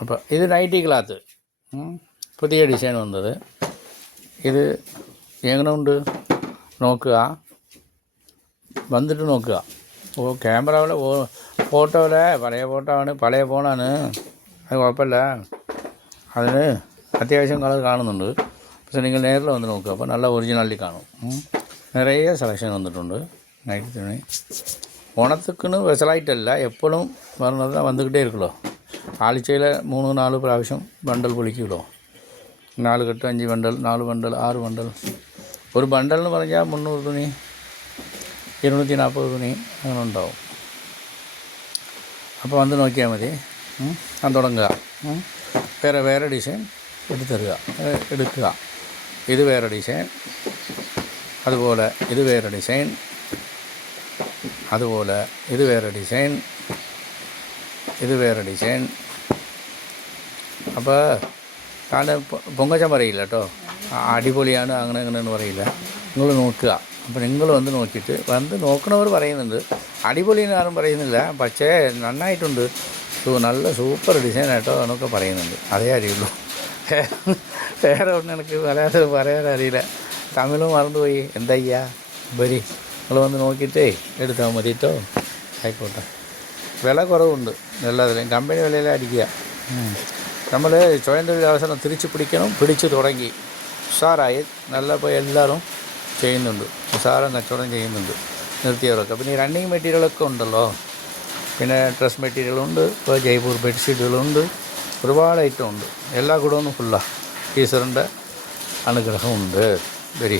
അപ്പോൾ ഇത് നൈറ്റി ക്ലാത്ത് പുതിയ ഡിസൈൻ വന്നത്. ഇത് എങ്ങനെ ഉണ്ട് നോക്കുക, വന്നിട്ട് നോക്കുക. ക്യാമറ ഫോട്ടോയിലെ പഴയ ഫോണാണ്, അത് കുഴപ്പമില്ല. അതിന് അത്യാവശ്യം കളർ കാണുന്നുണ്ട്. പക്ഷെ നിങ്ങൾ നേരിൽ വന്ന് നോക്കുക, അപ്പോൾ നല്ല ഒറിജിനാലിറ്റി കാണും. നിറയെ സെലക്ഷൻ വന്നിട്ടുണ്ട് നൈറ്റി തുണി. ഓണத்துக்குன்னு സ്പെഷ്യലായിട്ടല്ല, എപ്പോഴും പറഞ്ഞത് വന്നുകിട്ടേ ഇരിക്കുമല്ലോ. ആഴ്ചയിൽ 3-4 പ്രാവശ്യം ബണ്ടൽ പൊളിക്കുമല്ലോ. 4 കെട്ട് 5 ബണ്ടൽ, 4 ബണ്ടൽ, 6 ബണ്ടൽ. ഒരു ബണ്ടൽ എന്ന് പറഞ്ഞാൽ 300 തുണി, 240 തുണി അങ്ങനെ ഉണ്ടാവും. അപ്പോൾ വന്ന് നോക്കിയാൽ മതി. അത് തുടങ്ങുക. വേറെ ഡിസൈൻ എടുക്കുക. ഇത് വേറെ ഡിസൈൻ, അതുപോലെ ഇത് വേറെ ഡിസൈൻ, അതുപോലെ ഇത് വേറെ ഡിസൈൻ, ഇത് വേറെ ഡിസൈൻ. അപ്പോൾ കാരണം പൊങ്ങച്ചം പറയില്ല കേട്ടോ, അടിപൊളിയാണ് അങ്ങനെ അങ്ങനെയെന്ന് പറയില്ല. നിങ്ങൾ നോക്കുക. അപ്പോൾ നിങ്ങൾ വന്ന് നോക്കിയിട്ട് നോക്കണവർ പറയുന്നുണ്ട്, അടിപൊളിയെന്ന് ആരും പറയുന്നില്ല, പക്ഷേ നന്നായിട്ടുണ്ട്, നല്ല സൂപ്പർ ഡിസൈൻ ആയിട്ടോ എന്നൊക്കെ പറയുന്നുണ്ട്. അതേ അറിയുള്ളൂ. വേറെ ഒന്നും എനിക്ക് മലയാളത്തിൽ പറയാനറിയില്ല, തമിഴും മറന്നുപോയി. എന്താ വരി, നിങ്ങൾ വന്ന് നോക്കിയിട്ടേ എടുത്താൽ മതി കേട്ടോ. ആയിക്കോട്ടെ. വില കുറവുണ്ട് എല്ലാത്തിലും, കമ്പനി വിലയിൽ അടിക്കുക. നമ്മൾ സ്വയം തൊഴിലവസരം തിരിച്ച് പിടിച്ചു തുടങ്ങി. ഉഷാറായി നല്ല ഇപ്പോൾ എല്ലാവരും ചെയ്യുന്നുണ്ട്, ഉഷാറും കച്ചവടം ചെയ്യുന്നുണ്ട് നിർത്തിയവരൊക്കെ. പിന്നെ ഈ റണ്ണിങ് മെറ്റീരിയലൊക്കെ ഉണ്ടല്ലോ, പിന്നെ ഡ്രസ് മെറ്റീരിയലുണ്ട്, ഇപ്പോൾ ജയ്പൂർ ബെഡ്ഷീറ്റുകളുണ്ട്, ഒരുപാട് ഐറ്റം ഉണ്ട്. എല്ലാ കൂടെ ഒന്നും ഫുള്ളാണ്. ടീച്ചറിൻ്റെ അനുഗ്രഹമുണ്ട്. വരി.